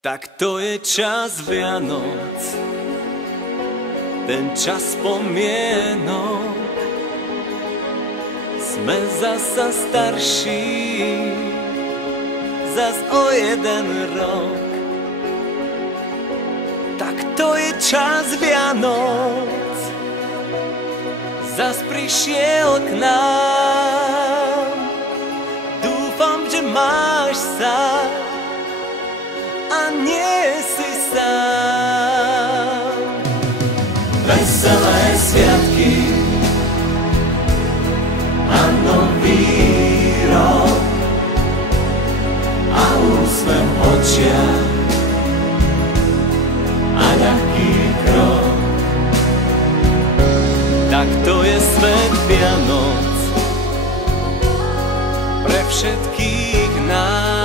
Tak to je čas Vianoc, ten čas spomienok. Sme zasa starší, zas o jeden rok. Tak to je čas Vianoc, zas prišiel k nám. Dúfam, že máš sa a nie si sám. Veselé sviatky a nový rok a úsmev v očiach a ľahký krok. Tak to je svet Vianoc pre všetkých nás.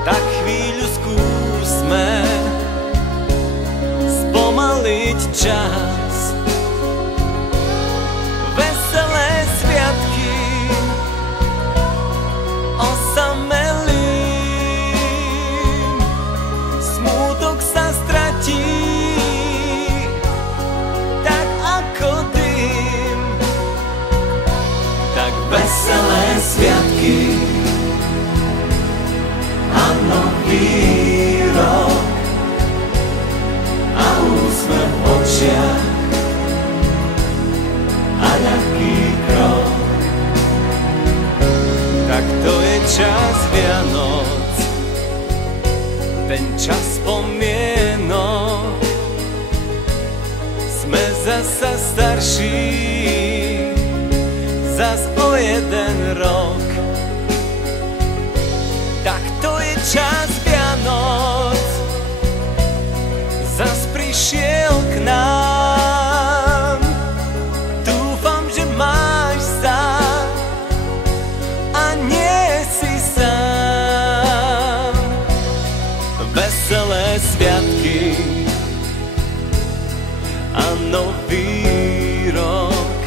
Tak chvíľu skúsme spomaliť čas. Veselé sviatky osamelým, smútok sa stratí tak ako dym. Tak veselé sviatky a nový rok a úsmev v očiach a ľahký krok. Tak to je čas Vianoc, ten čas spomienok. Sme zasa starší, zas o jeden rok. Tak to je čas Vianoc, zas prišiel k nám. Dúfam, že máš sa a nie si sám. Veselé sviatky a nový rok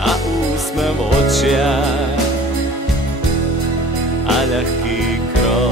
a úsmev v očiach a ľahký krok.